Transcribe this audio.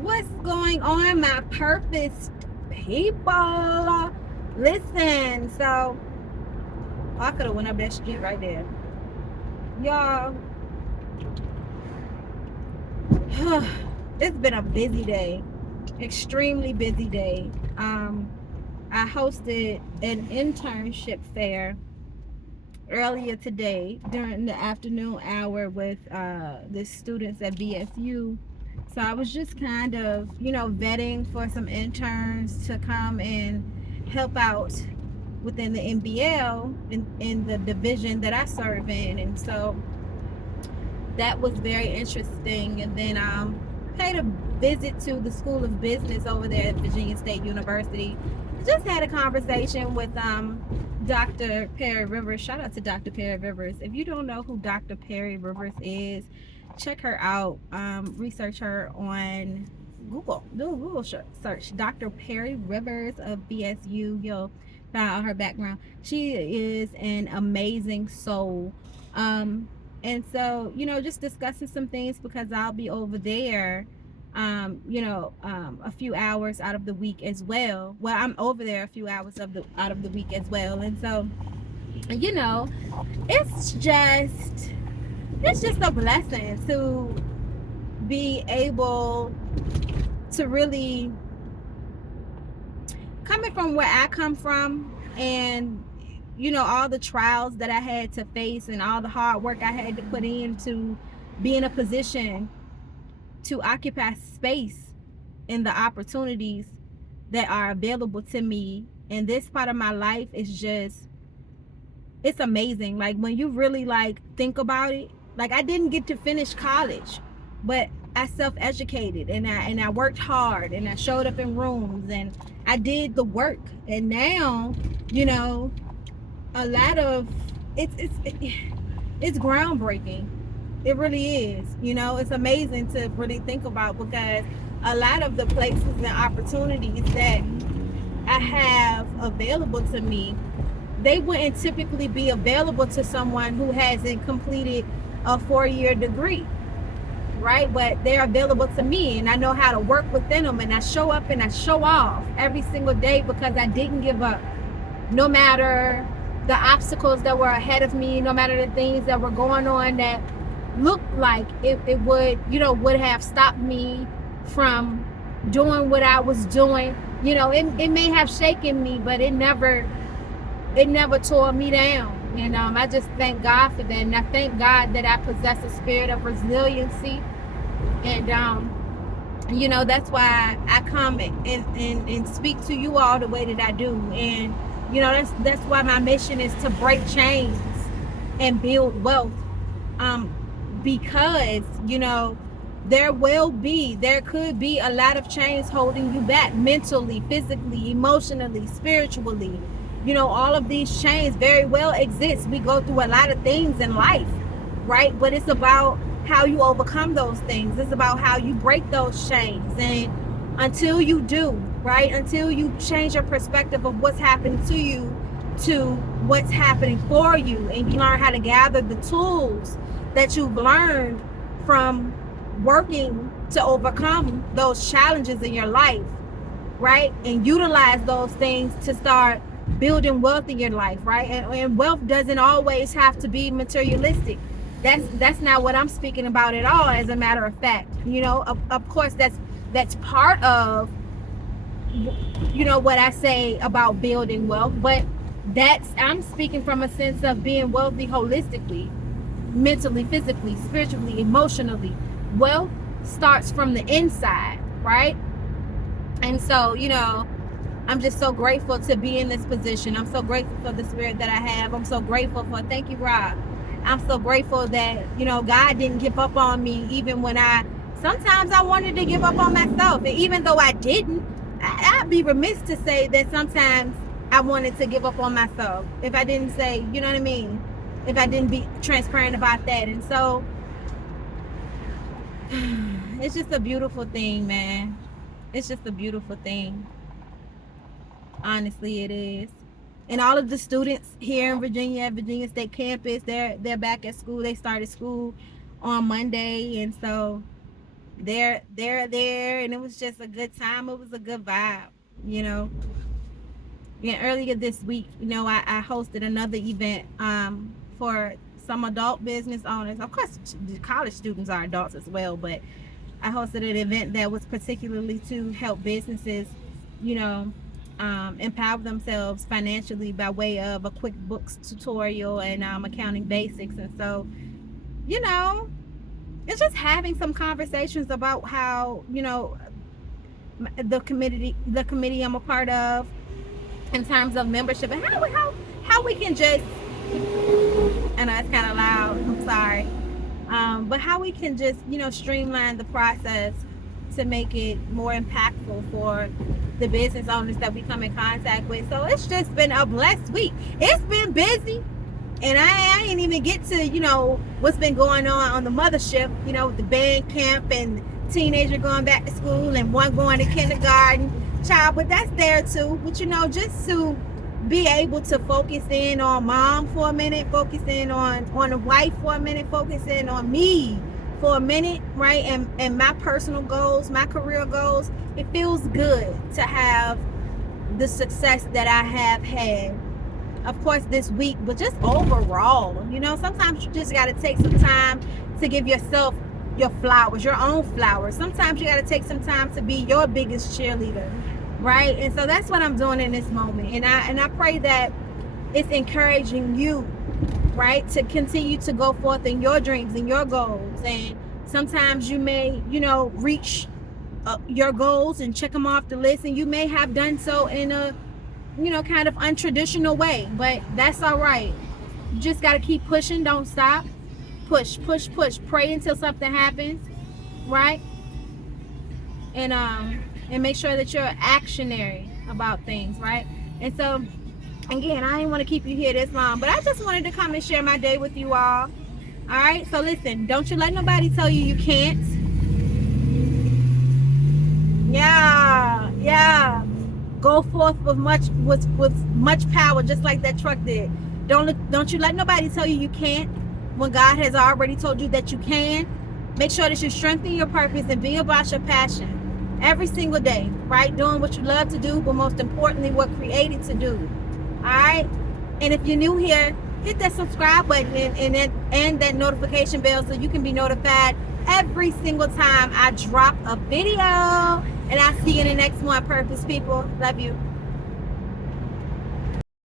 What's going on, my purpose people? Listen, so I could have went up that street right there. Y'all, it's been a busy day, extremely busy day. I hosted an internship fair earlier today during the afternoon hour with the students at BSU. So I was just kind of, vetting for some interns to come and help out within the NBL in the division that I serve in. And so that was very interesting. And then paid a visit to the School of Business over there at Virginia State University. Just had a conversation with Dr. Perry Rivers. Shout out to Dr. Perry Rivers. If you don't know who Dr. Perry Rivers is, check her out. Research her on Google. Do a Google search. Dr. Perry Rivers of BSU. You'll find out her background. She is an amazing soul. And so, just discussing some things because I'll be over there, a few hours out of the week as well. Well, I'm over there a few hours out of the week as well. And so, you know, it's just it's just a blessing to be able to really, coming from where I come from, and all the trials that I had to face and all the hard work I had to put in to be in a position to occupy space in the opportunities that are available to me in this part of my life is just, it's amazing. Like when you really think about it, like I didn't get to finish college, but I self-educated and I worked hard and I showed up in rooms and I did the work. And now, a lot of it's groundbreaking. It really is. It's amazing to really think about because a lot of the places and opportunities that I have available to me, they wouldn't typically be available to someone who hasn't completed a 4-year degree, right? But they're available to me and I know how to work within them, and I show up and I show off every single day because I didn't give up. No matter the obstacles that were ahead of me, no matter the things that were going on that looked like it would have stopped me from doing what I was doing. It may have shaken me, but it never tore me down. And I just thank God for that. And I thank God that I possess a spirit of resiliency. And that's why I come and speak to you all the way that I do. And that's why my mission is to break chains and build wealth. Because there could be a lot of chains holding you back mentally, physically, emotionally, spiritually. All of these chains very well exist. We go through a lot of things in life, right? But it's about how you overcome those things. It's about how you break those chains. And until you do, right? Until you change your perspective of what's happening to you to what's happening for you, and you learn how to gather the tools that you've learned from working to overcome those challenges in your life, right? And utilize those things to start building wealth in your life, right? And wealth doesn't always have to be materialistic. That's not what I'm speaking about at all. As a matter of fact, of course that's part of what I say about building wealth, but I'm speaking from a sense of being wealthy holistically, mentally, physically, spiritually, emotionally. Wealth starts from the inside, right? And so, I'm just so grateful to be in this position. I'm so grateful for the spirit that I have. I'm so grateful for, thank you, Rob. I'm so grateful that, God didn't give up on me even when sometimes I wanted to give up on myself. And even though I didn't, I'd be remiss to say that sometimes I wanted to give up on myself. If I didn't say, you know what I mean? If I didn't be transparent about that. And so it's just a beautiful thing, man. It's just a beautiful thing. Honestly, it is. And all of the students here in Virginia at Virginia State Campus, they're back at school. They started school on Monday. And so they're there, and it was just a good time. It was a good vibe, you know. Yeah, earlier this week, I hosted another event for some adult business owners. Of course, the college students are adults as well, but I hosted an event that was particularly to help businesses, you know, empower themselves financially by way of a QuickBooks tutorial and accounting basics. And so, you know, it's just having some conversations about how, the committee I'm a part of, in terms of membership, and how we can just, I know it's kind of loud, I'm sorry, but how we can just streamline the process to make it more impactful for the business owners that we come in contact with. So it's just been a blessed week. It's been busy, and I ain't even get to what's been going on the mothership, with the band camp and teenager going back to school and one going to kindergarten, child, but that's there too. But just to be able to focus in on mom for a minute, focus in on a wife for a minute, focus in on me for a minute, right? And my personal goals, my career goals, it feels good to have the success that I have had, of course, this week, but just overall, sometimes you just got to take some time to give yourself your flowers, your own flowers. Sometimes you got to take some time to be your biggest cheerleader, right? And so that's what I'm doing in this moment. And I pray that it's encouraging you, right, to continue to go forth in your dreams and your goals. And sometimes you may, reach your goals and check them off the list, and you may have done so in a, kind of untraditional way, but that's all right. You just got to keep pushing. Don't stop. Push, push, push. Pray until something happens, right? And make sure that you're actionary about things, right? And so, again, I didn't want to keep you here this long, but I just wanted to come and share my day with you all. All right? So listen, don't you let nobody tell you you can't. Yeah. Go forth with much power, just like that truck did. Don't you let nobody tell you can't when God has already told you that you can. Make sure that you strengthen your purpose and be about your passion every single day, right? Doing what you love to do, but most importantly, what created to do. All right? And if you're new here, hit that subscribe button and that notification bell so you can be notified every single time I drop a video. And I'll see you in the next one, Purpose people. Love you.